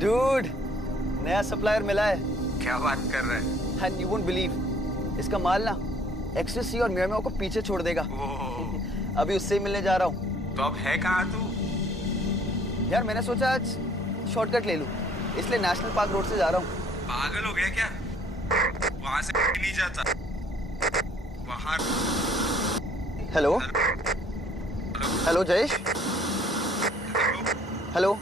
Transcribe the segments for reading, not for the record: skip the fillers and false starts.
Dude, नया supplier मिला है। क्या बात कर रहे हैं? एंड यू वोंट बिलीव, इसका माल ना एक्सटेसी और मियामी को पीछे छोड़ देगा। अभी उससे ही मिलने जा रहा हूँ। तो अब है कहाँ तू? यार मैंने सोचा आज शॉर्टकट ले लूँ, इसलिए नेशनल पार्क रोड से जा रहा हूँ। पागल हो गया क्या? वहाँ से नहीं जाता। वहाँ। Hello hello Jayesh, hello.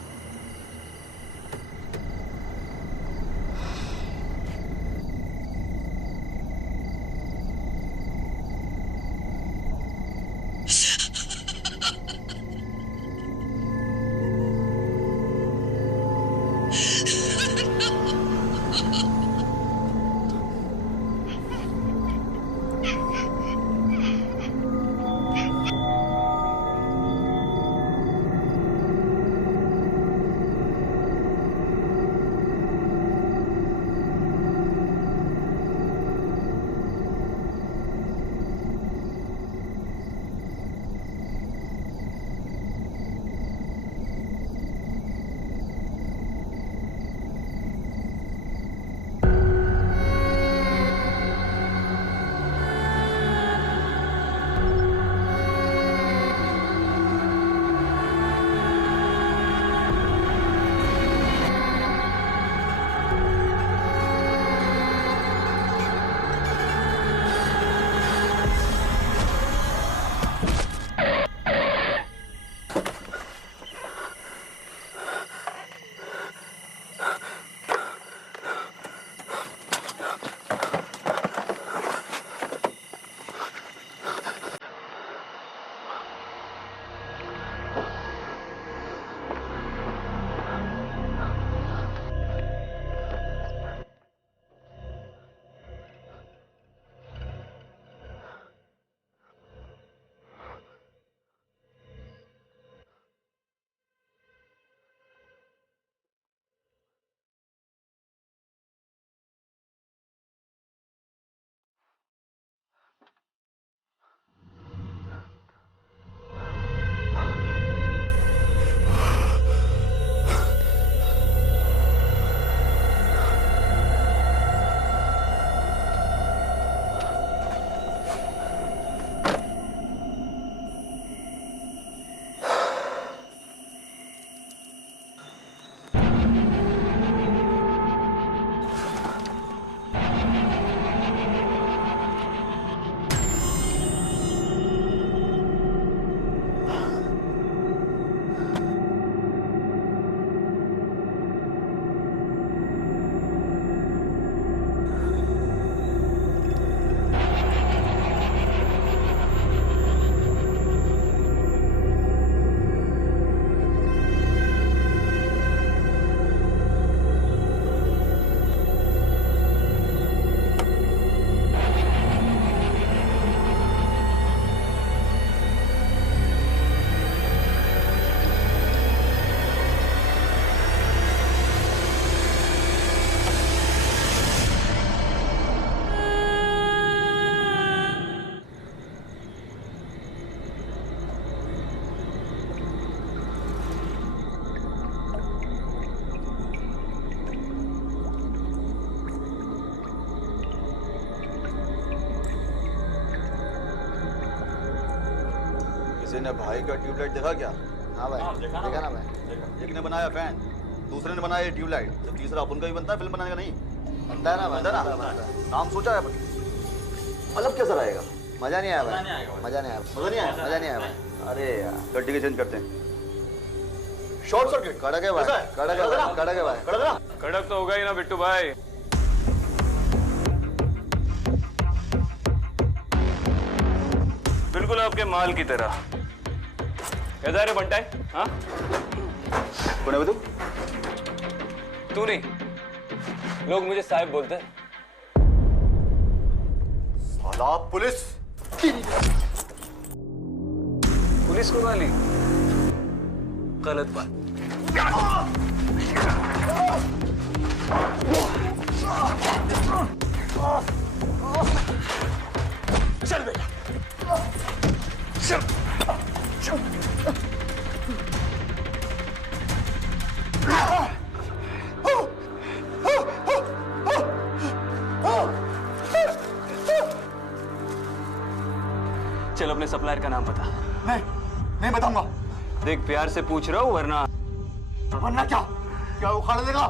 किसी ने भाई का ट्यूबलाइट देखा क्या? हाँ भाई, देखा ना भाई। एक ने बनाया फैन, दूसरे ने बनाया ट्यूबलाइट, तो तीसरा अपन का भी बनता है फिल्म बनाने का नहीं बनता है ना, बनता है ना। नाम सोचा है मतलब कैसा रहेगा? मजा नहीं आया भाई, मजा नहीं आया, मजा नहीं आया, मजा नहीं आया भाई। अरे यार गड्डी के चेंज करते हैं। शॉर्ट सर्किट कड़क है भाई, कड़क है भाई, कड़क है भाई। कड़क ना, कड़क तो होगा ही ना बिट्टू भाई। बिल्कुल आपके माल की तरह। कैसा रे बंटाई? हाँ? कौन है तू? तू नहीं, लोग मुझे साहिब बोलते हैं। साला पुलिस! पुलिस को गाली? गलत बात। चल बेटा, चल, चल। चल अपने सप्लायर का नाम बता। नहीं बताऊंगा। देख प्यार से पूछ रहा हूँ वरना वरना क्या? क्या उखाड़ देगा?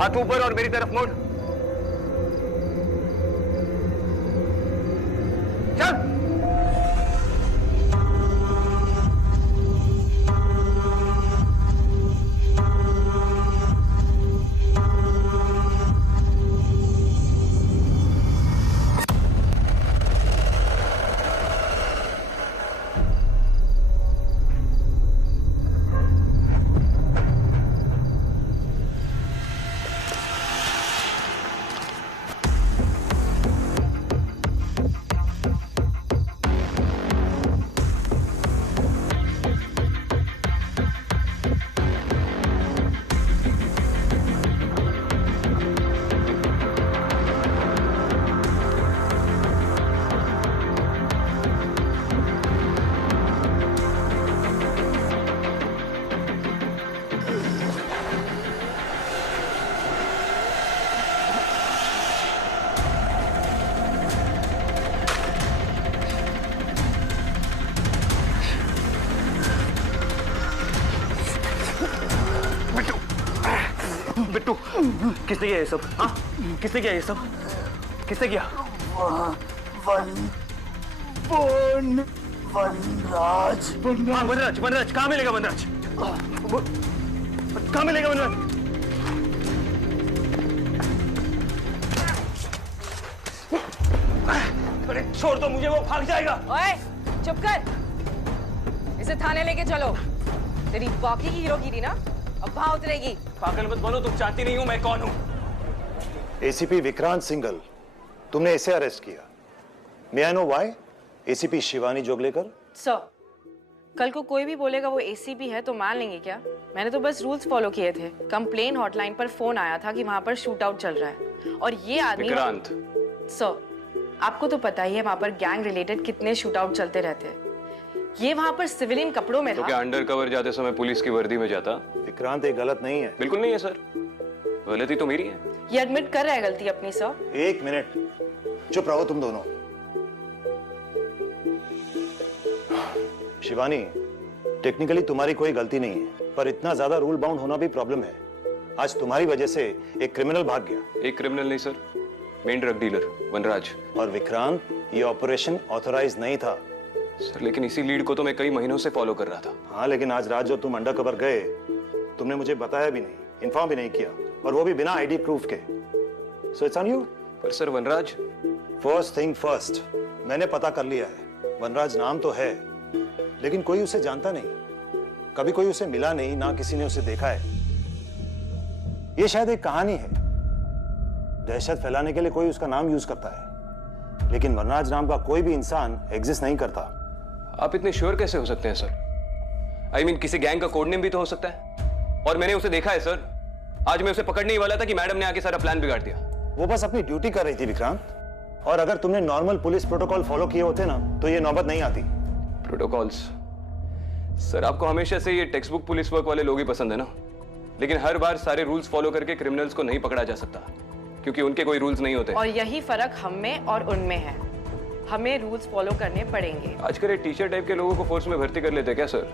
हाथ ऊपर और मेरी तरफ मुड़। चल। बिट्टू, किसने किया ये सब? हाँ, किसने किया ये सब? किसने किया? वनराज। वनराज कहाँ मिलेगा? वनराज कहाँ मिलेगा? वनराज अरे छोड़ दो मुझे, वो भाग जाएगा। ओए, चुप कर। इसे थाने लेके चलो। तेरी बाकी की हीरोगिरी ना अब वहां उतरेगी। पागल मत बनो, तुम जानती नहीं हूँ मैं कौन हूँ। एसीपी विक्रांत सिंघल, तुमने इसे अरेस्ट किया। May I know why? ACP Shivani Joglekar. Sir, कल को कोई भी बोलेगा वो एसीपी है तो मान लेंगे क्या? मैंने तो बस रूल्स फॉलो किए थे। कंप्लेन हॉटलाइन पर फोन आया था कि वहां पर शूट आउट चल रहा है और ये आदमी विक्रांत। सर, आपको तो पता ही है वहां पर गैंग रिलेटेड कितने शूट आउट चलते रहते हैं। ये वहां पर सिविलियन कपड़ों में तो था। क्या अंडर कवर जाते समय पुलिस की वर्दी में जाता? विक्रांत, ये गलत नहीं है। बिल्कुल नहीं है सर, गलती तो मेरी है। ये एडमिट कर रहा है गलती अपनी। सर एक मिनट, चुप रहो तुम दोनों। शिवानी, टेक्निकली तुम्हारी कोई गलती नहीं है, पर इतना ज्यादा रूल बाउंड होना भी प्रॉब्लम है। आज तुम्हारी वजह से एक क्रिमिनल भाग गया। एक क्रिमिनल नहीं सर, मेन ड्रग डीलर वनराज। और विक्रांत, ये ऑपरेशन ऑथराइज नहीं था। सर लेकिन इसी लीड को तो मैं कई महीनों से फॉलो कर रहा था। हाँ, लेकिन आज रात जो तुम अंडर कवर गए, तुमने मुझे बताया भी नहीं, इन्फॉर्म भी नहीं किया, और वो भी बिना आईडी प्रूफ के। So it's on you. पर सर वनराज। फर्स्ट थिंग फर्स्ट, मैंने पता कर लिया है। वनराज नाम तो है, लेकिन कोई उसे जानता नहीं, कभी कोई उसे मिला नहीं, ना किसी ने उसे देखा है। ये शायद एक कहानी है। दहशत फैलाने के लिए कोई उसका नाम यूज करता है, लेकिन वनराज नाम का कोई भी इंसान एग्जिस्ट नहीं करता। आप इतने श्योर कैसे हो सकते हैं सर? आई मीन किसी गैंग का कोड नेम भी तो हो सकता है, और मैंने उसे देखा है सर। आज मैं उसे पकड़ने ही वाला था कि मैडम ने आके सारा प्लान बिगाड़ दिया। वो बस अपनी ड्यूटी कर रही थी विक्रांत, और अगर तुमने नॉर्मल पुलिस प्रोटोकॉल फॉलो किए होते ना तो ये नौबत नहीं आती। प्रोटोकॉल्स? सर आपको हमेशा से ये टेक्स्ट बुक पुलिस वर्क वाले लोग ही पसंद है ना, लेकिन हर बार सारे रूल्स फॉलो करके क्रिमिनल्स को नहीं पकड़ा जा सकता, क्योंकि उनके कोई रूल्स नहीं होते। और यही फर्क हम में और उनमें है, हमें रूल्स फॉलो करने पड़ेंगे। आजकल ये टीचर टाइप के लोगों को फोर्स में भर्ती कर लेते क्या सर?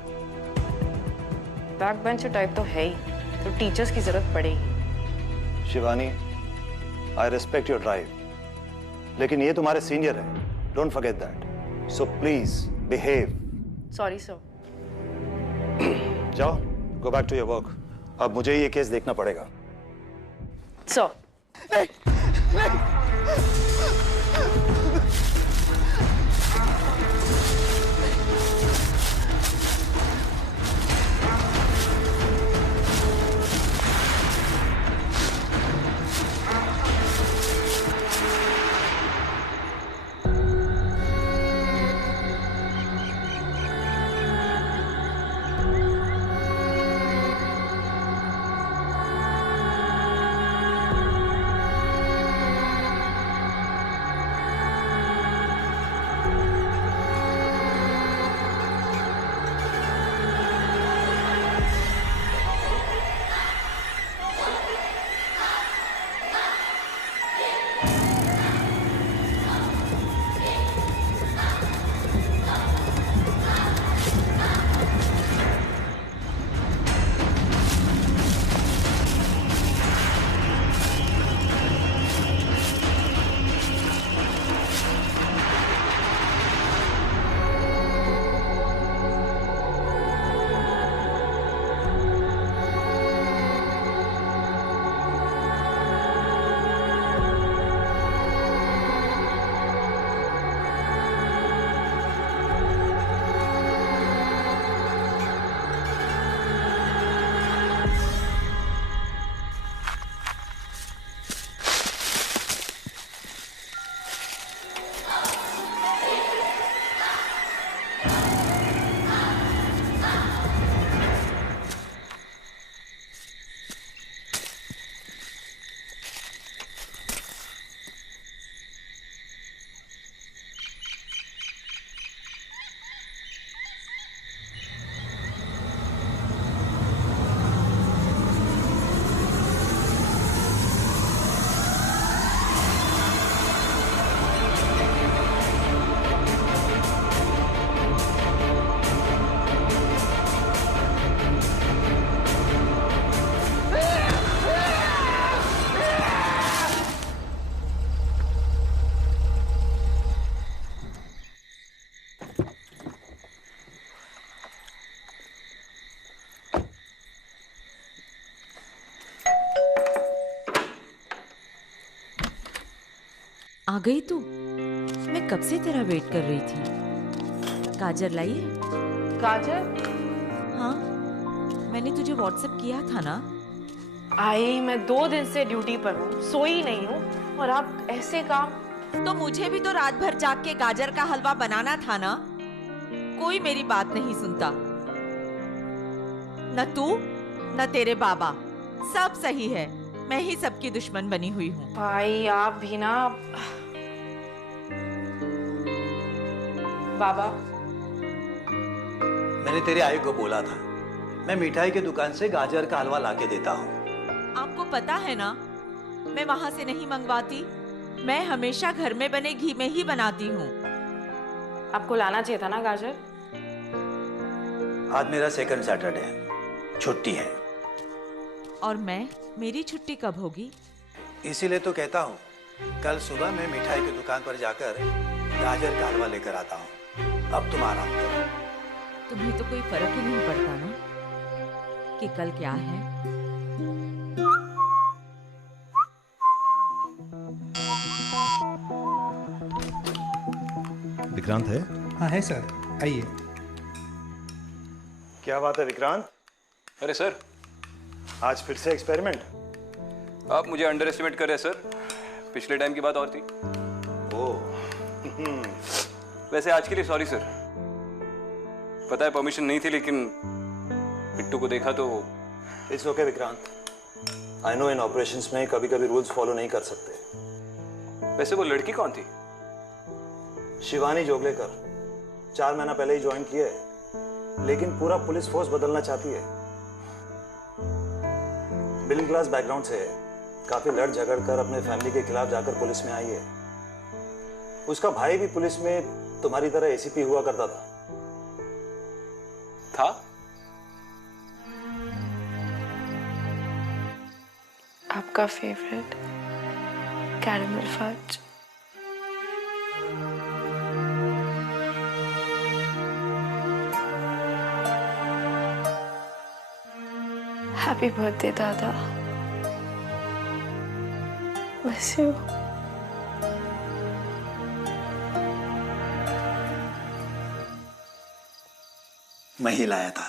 बैक बेंचर टाइप तो है ही, तो टीचर्स की जरूरत पड़ेगी। Shivani, I respect your drive, लेकिन ये तुम्हारे सीनियर है, don't forget that. So please behave. Sorry sir. जाओ, go back to your work. अब मुझे ये केस देखना पड़ेगा। सर आ गई तू? मैं कब से तेरा वेट कर रही थी। गाजर लाई है? गाजर? हाँ, मैंने तुझे व्हाट्सएप किया था ना। आई, मैं 2 दिन से ड्यूटी पर हूँ, सोई नहीं हूँ, और आप ऐसे काम। तो मुझे भी तो रात भर जाग के गाजर का हलवा बनाना था ना। कोई मेरी बात नहीं सुनता, न तू न तेरे बाबा। सब सही है, मैं ही सबकी दुश्मन बनी हुई हूँ। भाई आप भी ना। बाबा, मैंने तेरे आई को बोला था, मैं मिठाई की दुकान से गाजर का हलवा लाके देता हूँ। आपको पता है ना, मैं वहां से नहीं मंगवाती। मैं हमेशा घर में बने घी में ही बनाती हूँ। आपको लाना चाहिए था ना गाजर। आज मेरा सेकंड सैटरडे है, छुट्टी है। और मेरी छुट्टी कब होगी? इसीलिए तो कहता हूँ, कल सुबह मैं मिठाई की दुकान पर जाकर गाजर का हलवा लेकर आता हूँ। अब तुम आराम करो। तुम्हें तो कोई फर्क ही नहीं पड़ता ना कि कल क्या है। विक्रांत है? हाँ है सर, आइए। क्या बात है विक्रांत? अरे सर, आज फिर से एक्सपेरिमेंट? आप मुझे अंडर एस्टिमेट कर रहे हैं सर। पिछले टाइम की बात और थी। ओह वैसे आज के लिए सॉरी सर। पता है परमिशन नहीं थी, लेकिन बिट्टू को देखा तो। It's okay Vikrant. I know in operations में कभी कभी रूल्स फॉलो नहीं कर सकते। वैसे वो लड़की कौन थी? शिवानी जोगलेकर 4 महीना पहले ही ज्वाइन किया है, लेकिन पूरा पुलिस फोर्स बदलना चाहती है। मिडिल क्लास बैकग्राउंड से है, काफी लड़ झगड़ कर अपने फैमिली के खिलाफ जाकर पुलिस में आई है। उसका भाई भी पुलिस में तुम्हारी तरह एसीपी हुआ करता था। आपका favourite caramel fudge. Happy birthday दादा। Miss you. मैं ही लाया था,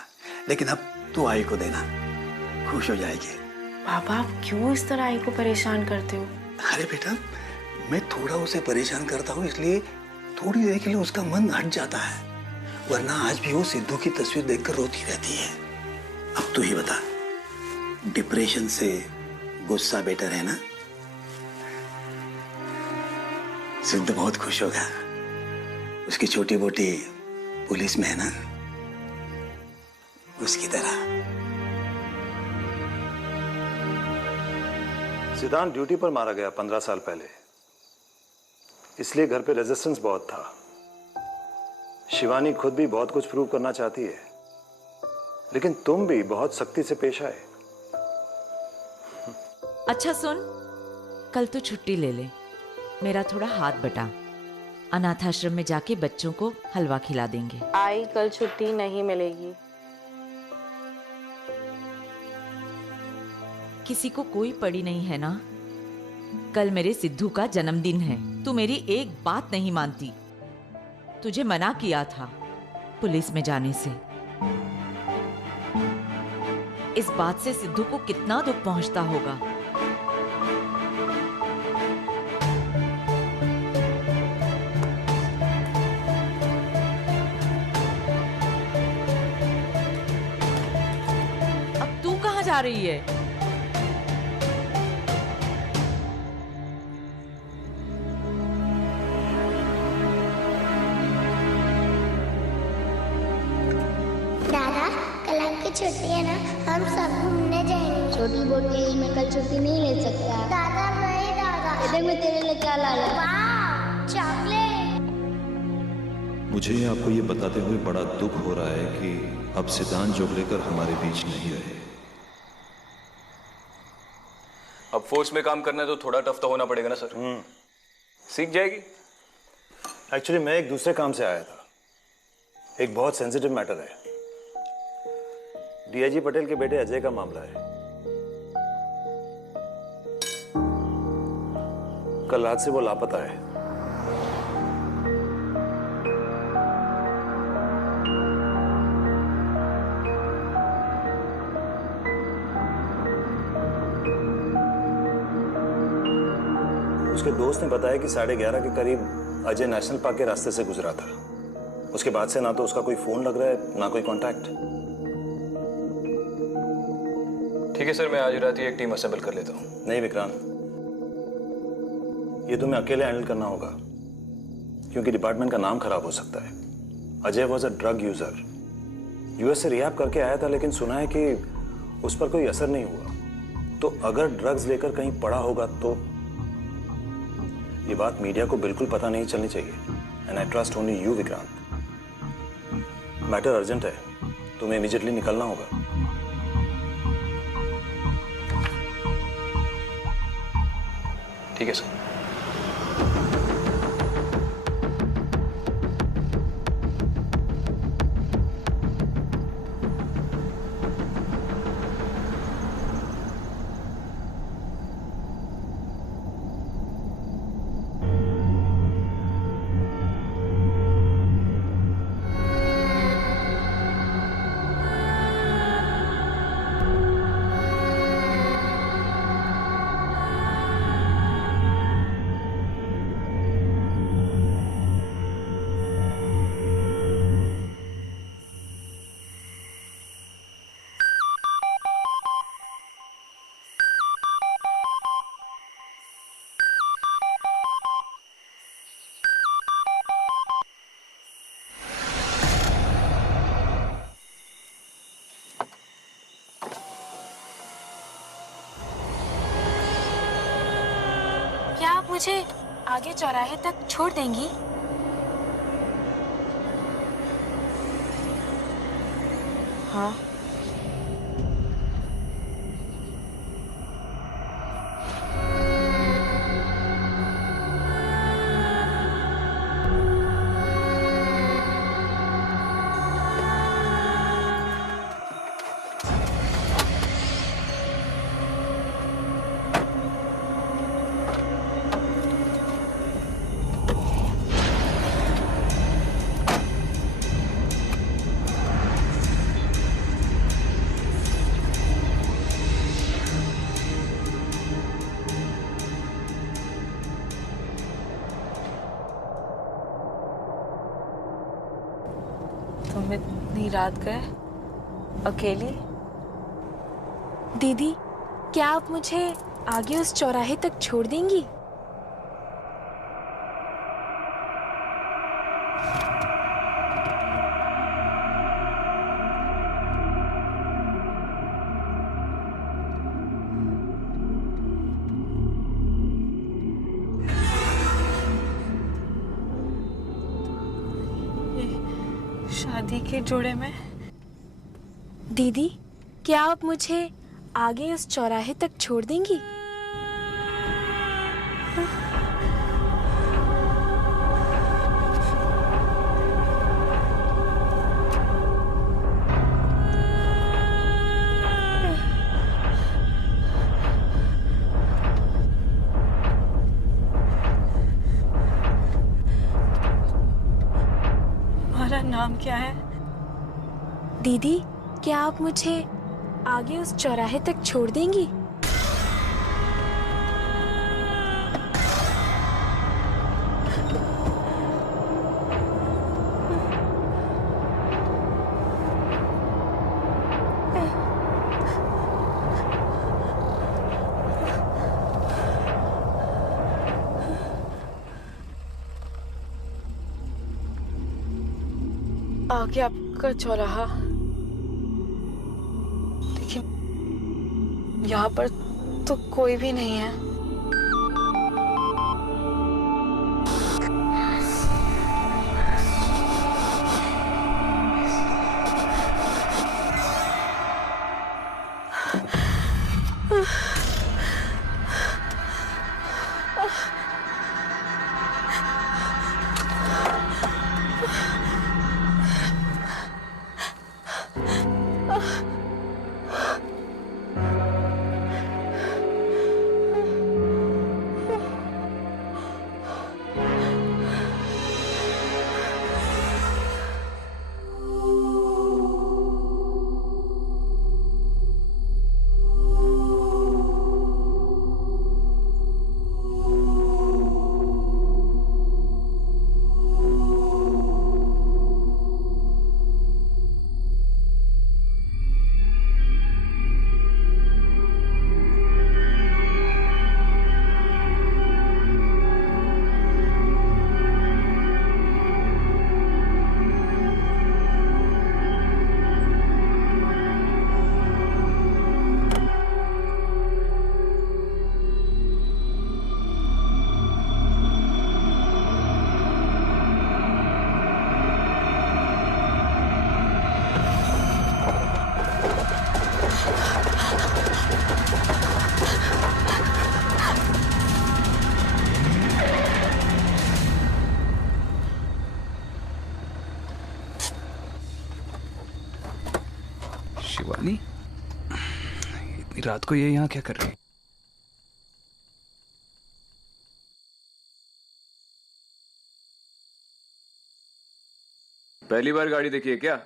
लेकिन अब तू आई को देना, खुश हो जाएगी। पापा आप क्यों इस तरह आई को परेशान करते हो? अरे बेटा, मैं थोड़ा उसे परेशान करता हूँ इसलिए थोड़ी देर के लिए उसका मन हट जाता है, वरना आज भी वो सिद्धू की तस्वीर देखकर रोती रहती है। अब तू ही बता, डिप्रेशन से गुस्सा बेटर है ना? सिद्धू बहुत खुश होगा। उसकी छोटी मोटी पुलिस में है ना, उसकी तरह। सिद्धांत ड्यूटी पर मारा गया 15 साल पहले, इसलिए घर पे रेजिस्टेंस बहुत था। शिवानी खुद भी बहुत कुछ प्रूव करना चाहती है, लेकिन तुम भी बहुत सख्ती से पेश आए। अच्छा सुन, कल तो छुट्टी ले ले, मेरा थोड़ा हाथ बटा। अनाथ आश्रम में जाके बच्चों को हलवा खिला देंगे। आई कल छुट्टी नहीं मिलेगी। किसी को कोई पड़ी नहीं है ना? कल मेरे सिद्धू का जन्मदिन है। तू मेरी एक बात नहीं मानती। तुझे मना किया था पुलिस में जाने से। इस बात से सिद्धू को कितना दुख पहुंचता होगा। अब तू कहाँ जा रही है? दादा, कल आपकी छुट्टी है ना, हम सब घूमने जाएंगे। छोटी बोटी में कल छुट्टी नहीं ले सकता। दादा नहीं दादा, देख मैं तेरे लिए क्या लाया। वाह, चॉकलेट। मुझे आपको ये बताते हुए बड़ा दुख हो रहा है कि अब सिद्धांत जोगलेकर हमारे बीच नहीं रहे। अब फोर्स में काम करना है तो थोड़ा टफ तो होना पड़ेगा ना सर। सीख जाएगी। एक्चुअली मैं एक दूसरे काम से आया था। एक बहुत सेंसिटिव मैटर है। डीआईजी पटेल के बेटे अजय का मामला है। कल रात से वो लापता है। उसके दोस्त ने बताया कि 11:30 के करीब अजय नेशनल पार्क के रास्ते से गुजरा था। उसके बाद से ना तो उसका कोई फोन लग रहा है, ना कोई कांटेक्ट। ठीक है सर, मैं आज रात ही एक टीम असेंबल कर लेता हूँ। नहीं विक्रांत, ये तुम्हें अकेले हैंडल करना होगा, क्योंकि डिपार्टमेंट का नाम खराब हो सकता है। Ajay was a drug user. US से रिहैब करके आया था, लेकिन सुना है कि उस पर कोई असर नहीं हुआ। तो अगर ड्रग्स लेकर कहीं पड़ा होगा तो ये बात मीडिया को बिल्कुल पता नहीं चलनी चाहिए। And I trust only you Vikrant. Matter urgent है, तुम्हें इमीडिएटली निकलना होगा। ठीक है सर। मुझे आगे चौराहे तक छोड़ देंगी? हाँ। तुम इतनी रात गए अकेली? दीदी, क्या आप मुझे आगे उस चौराहे तक छोड़ देंगी? शादी के जोड़े में? दीदी, क्या आप मुझे आगे उस चौराहे तक छोड़ देंगी? तुम्हारा नाम क्या है? दीदी, क्या आप मुझे आगे उस चौराहे तक छोड़ देंगी? आगे आपका चौराहा, लेकिन यहाँ पर तो कोई भी नहीं है। शिवानी, इतनी रात को ये यहाँ क्या कर रही है? पहली बार गाड़ी देखी है क्या?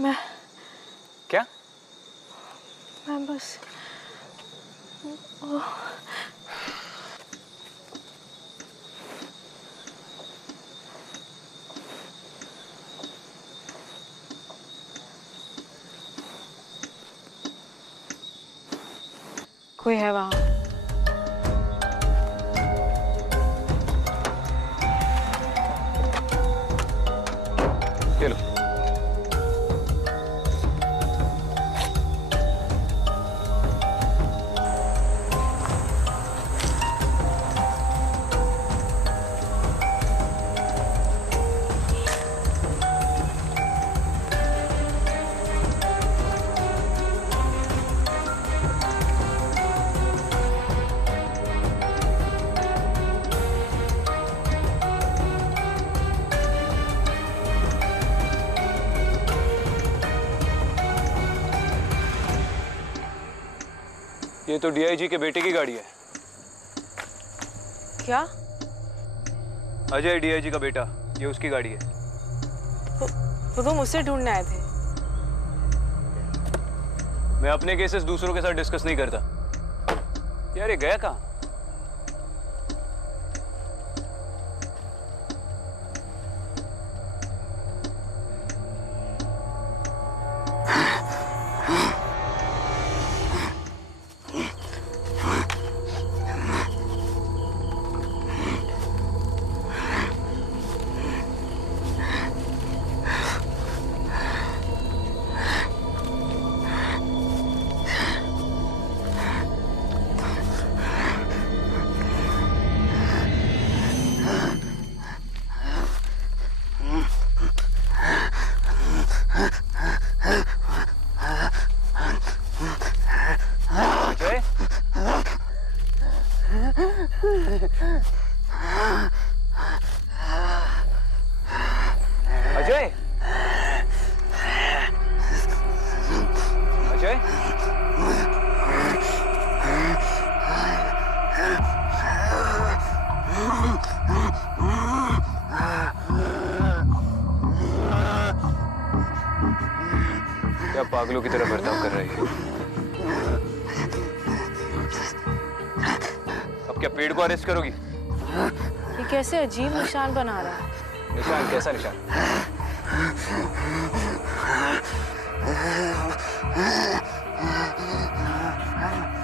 मैं क्या? मैं बस कोई है वहाँ? ये लो। ये तो डीआईजी के बेटे की गाड़ी है। क्या? अजय डीआईजी का बेटा, ये उसकी गाड़ी है। तो तुम उससे ढूंढने आए थे? मैं अपने केसेस दूसरों के साथ डिस्कस नहीं करता। यार ये गया कहाँ? अजय, अजय, क्या पागलों की तरह बर्ताव कर रही है? अब क्या पेड़ को अरेस्ट करोगी? ये कैसे अजीब निशान बना रहा है? निशान? कैसा निशान?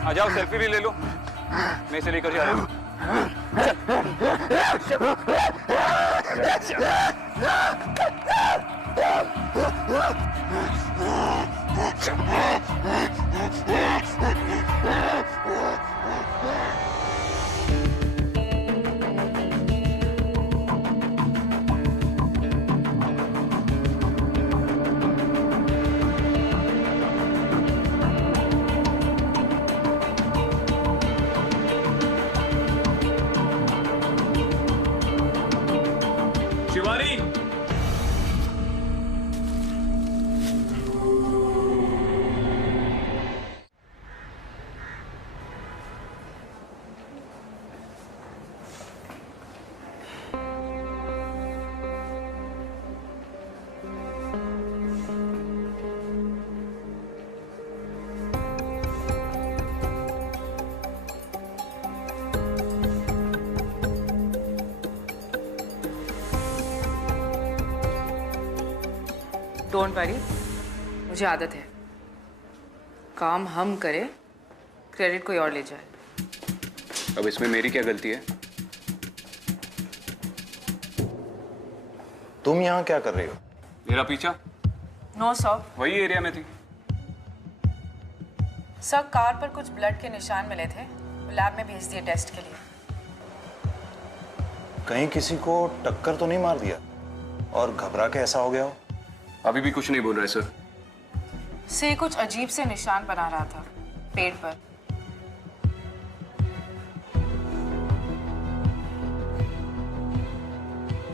आ जाओ, सेल्फी भी ले लो। मैं इसे लेकर जा रहा हूँ। शिवानी, डोंट वरी, मुझे आदत है। काम हम करें, क्रेडिट कोई और ले जाए। अब इसमें मेरी क्या गलती है? तुम यहाँ क्या कर रही हो? मेरा पीछा? No sir. वही एरिया में थी। सर, कार पर कुछ ब्लड के निशान मिले थे, लैब में भेज दिए टेस्ट के लिए। कहीं किसी को टक्कर तो नहीं मार दिया और घबरा के ऐसा हो गया हो? अभी भी कुछ नहीं बोल रहे सर। से कुछ अजीब से निशान बना रहा था पेड़ पर।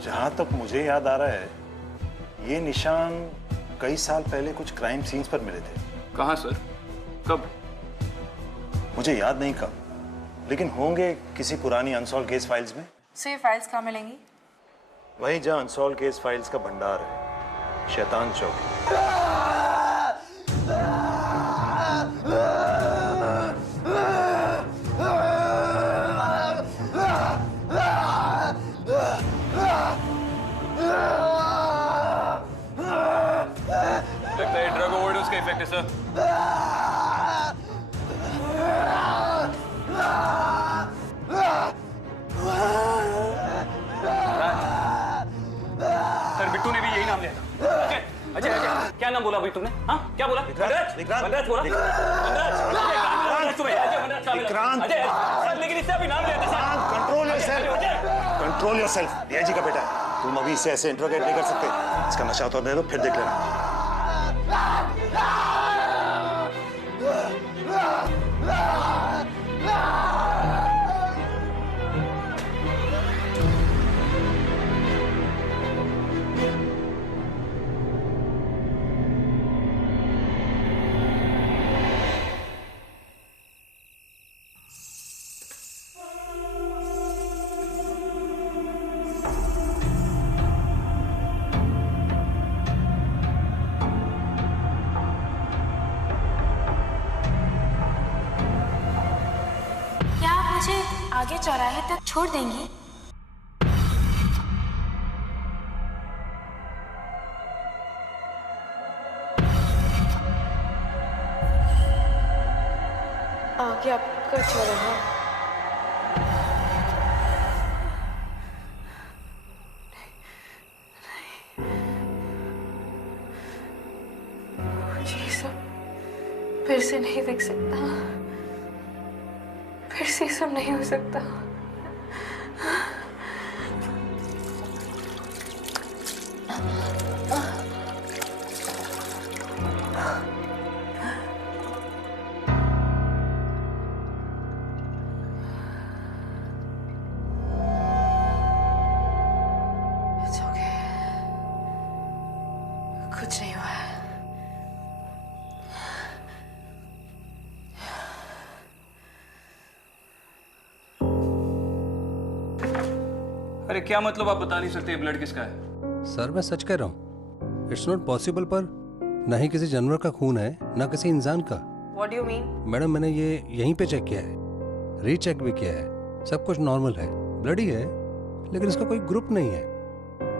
जहां तक मुझे याद आ रहा है, ये निशान कई साल पहले कुछ क्राइम सीन्स पर मिले थे। कहाँ सर? कब? मुझे याद नहीं कब, लेकिन होंगे किसी पुरानी अनसॉल्व केस फाइल्स में। से ये फाइल्स कहाँ मिलेंगी? वहीं जहां अनसॉल्व केस फाइल्स का भंडार है, शैतान चौक। लगता है ड्रग ओवरडोज का इफेक्ट है सर। सर, बिट्टू ने भी यही नाम लिया था। अजय, अजय, क्या नाम बोला अभी तुमने? हाँ, क्या बोला? वनराज बोला? विक्रांत, लेकिन इससे अभी नाम लिया था sir. Control yourself, control yourself. DIG का बेटा है, तुम अभी इससे ऐसे इंट्रोगेट नहीं कर सकते। इसका नशा उतार दे दो, फिर देख लेना। आगे चौराहे तक छोड़ देंगी? आगे आपका चौराहा। ये सब फिर से नहीं देख सकता, फिर से सब नहीं हो सकता। कुछ नहीं हुआ है। अरे क्या मतलब, आप बता नहीं सकते ये ब्लड किसका है? सर मैं सच कह रहा हूँ, इट्स नॉट पॉसिबल। पर ना ही किसी जानवर का खून है ना किसी इंसान का। What do you mean? Madam मैंने ये यहीं पे चेक किया है, रीचेक भी किया है, सब कुछ नॉर्मल है, ब्लड ही है, लेकिन इसका कोई ग्रुप नहीं है।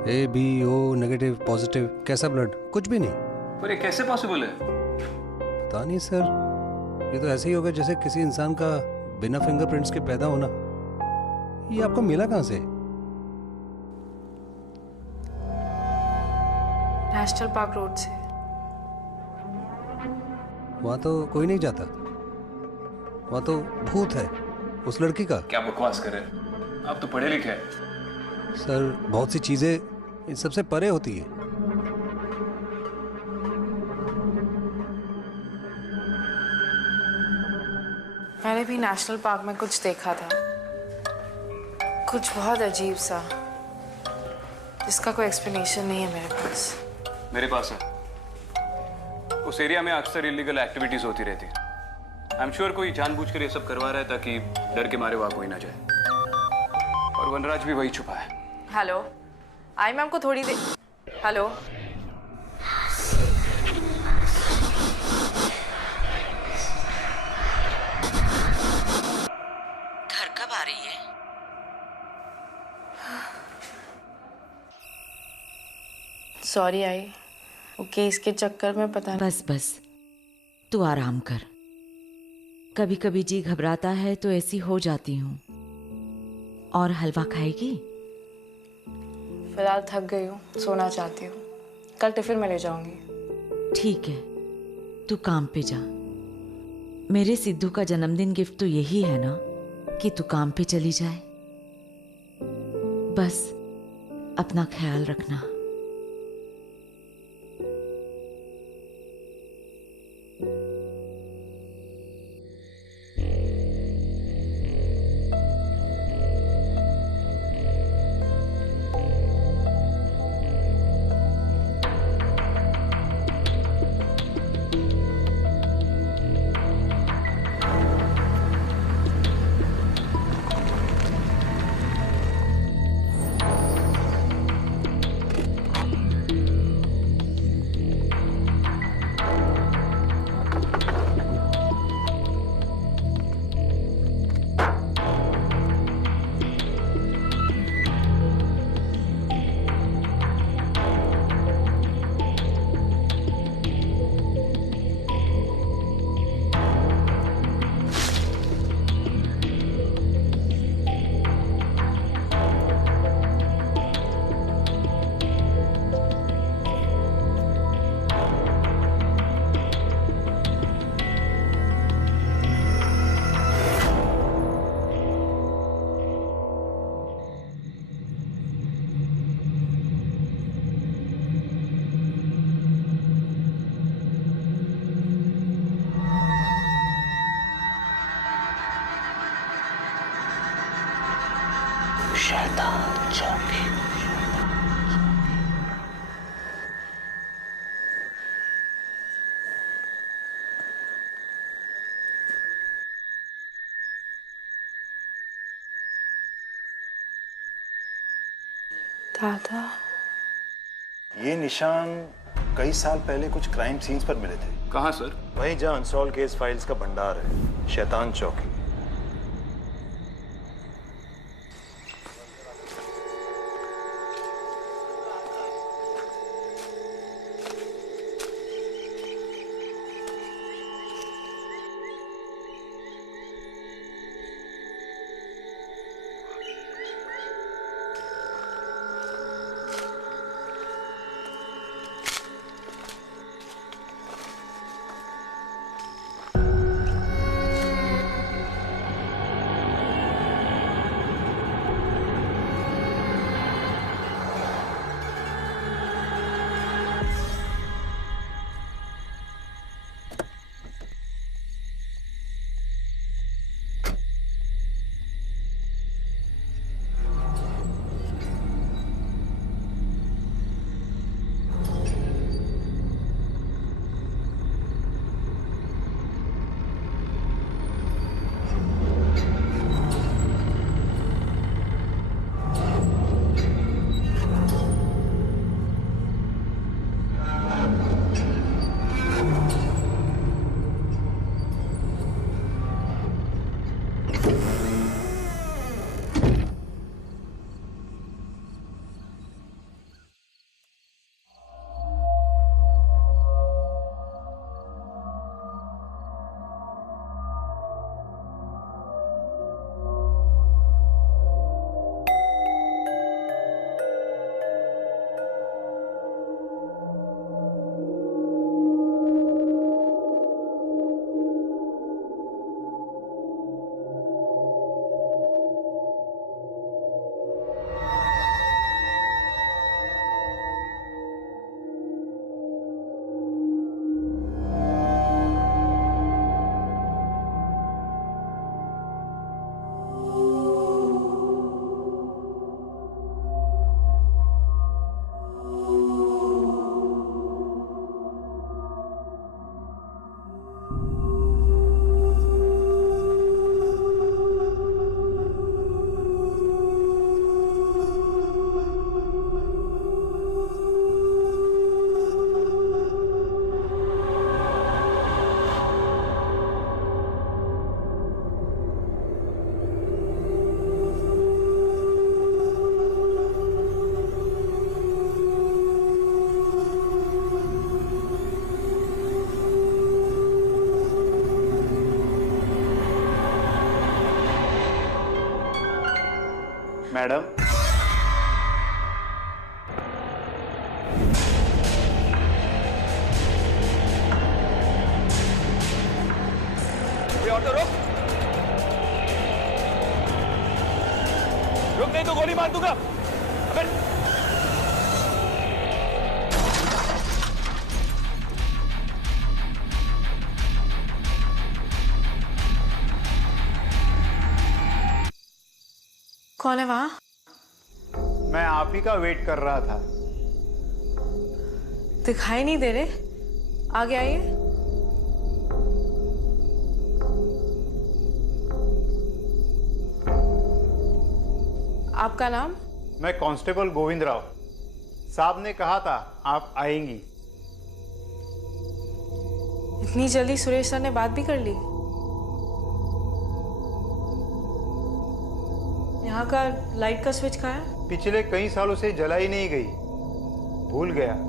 A B O negative positive कैसा ब्लड, कुछ भी नहीं। पर ये कैसे पॉसिबल है? पता नहीं सर, ये तो ऐसे ही होगा जैसे किसी इंसान का बिना फिंगरप्रिंट्स के पैदा होना। ये आपको मिला कहाँ से? नेशनल पार्क रोड से। वहाँ तो कोई नहीं जाता, वहाँ तो भूत है उस लड़की का। क्या बकवास कर रहे हैं आप, तो पढ़े लिखे हैं। सर बहुत सी चीजें इन सबसे परे होती है। मैंने भी नेशनल पार्क में कुछ देखा था, कुछ बहुत अजीब सा, जिसका कोई एक्सप्लेनेशन नहीं है मेरे पास। मेरे पास है। उस एरिया में अक्सर इलीगल एक्टिविटीज होती रहती है। आई एम श्योर कोई जानबूझकर ये सब करवा रहा है ताकि डर के मारे वहां कोई ना जाए। और वनराज भी वही छुपा है। हेलो, आई मैम को थोड़ी देर। हेलो, घर कब आ रही है? सॉरी आई, वो केस के चक्कर में पता नहीं। बस बस, तू आराम कर। कभी कभी जी घबराता है तो ऐसी हो जाती हूँ। और हलवा खाएगी? फिलहाल थक गई हूँ, सोना चाहती हूँ। कल टिफिन में ले जाऊंगी। ठीक है, तू काम पे जा। मेरे सिद्धू का जन्मदिन गिफ्ट तो यही है ना कि तू काम पे चली जाए। बस अपना ख्याल रखना। शैतान चौकी। दादा, ये निशान कई साल पहले कुछ क्राइम सीन्स पर मिले थे। कहाँ सर? वहीं जहाँ अनसॉल्व केस फाइल्स का भंडार है, शैतान चौकी। मैडम, ऑटो रुक, रुक नहीं तो गोली मार दूंगा। अबे कौन है वहां? मैं आप ही का वेट कर रहा था। दिखाई नहीं दे रहे, आगे आइए। आपका नाम? मैं कांस्टेबल गोविंद राव। साहब ने कहा था आप आएंगी। इतनी जल्दी सुरेश सर ने बात भी कर ली? यहाँ का लाइट का स्विच कहाँ है? पिछले कई सालों से जलाई नहीं गई, भूल गया।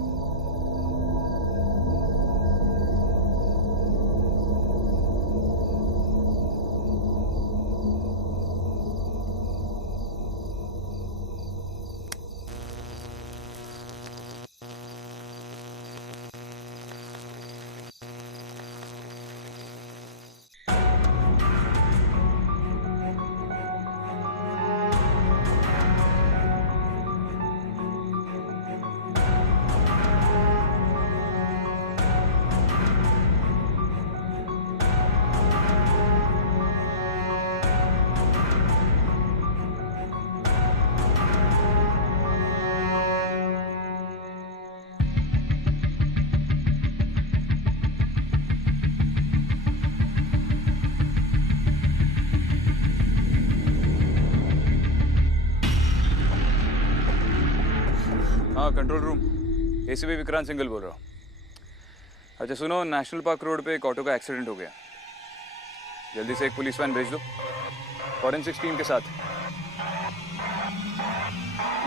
हाँ, control room, ACP Vikrant Singhal बोल रहा हूँ। अच्छा सुनो, नेशनल पार्क रोड पे एक ऑटो का एक्सीडेंट हो गया। जल्दी से एक पुलिस वैन भेज दो, फॉरेंसिक टीम के साथ।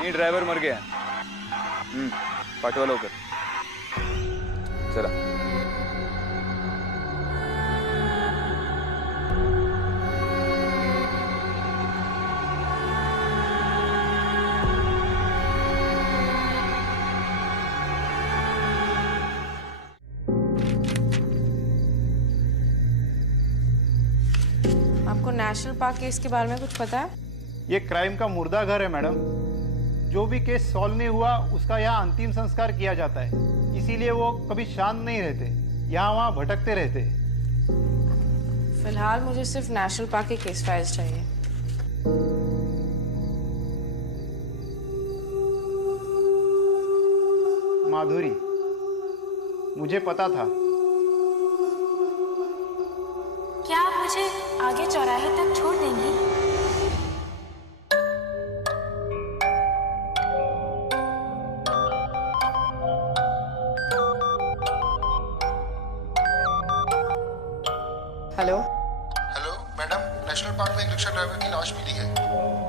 नहीं, ड्राइवर मर गया है। पाटवाला होकर चला। आपको नेशनल पार्क केस के बारे में कुछ पता है? ये क्राइम का मुर्दा घर है मैडम। जो भी केस सॉल्व नहीं हुआ उसका यहाँ अंतिम संस्कार किया जाता है, इसीलिए वो कभी शांत नहीं रहते, यहाँ वहाँ भटकते रहते। फिलहाल मुझे सिर्फ नेशनल पार्क के केस फाइल्स चाहिए। माधुरी, मुझे पता था। क्या आप मुझे आगे चौराहे तक छोड़ देंगी? Hello hello madam, national park में एक रिक्शा ड्राइवर की लाश मिली है।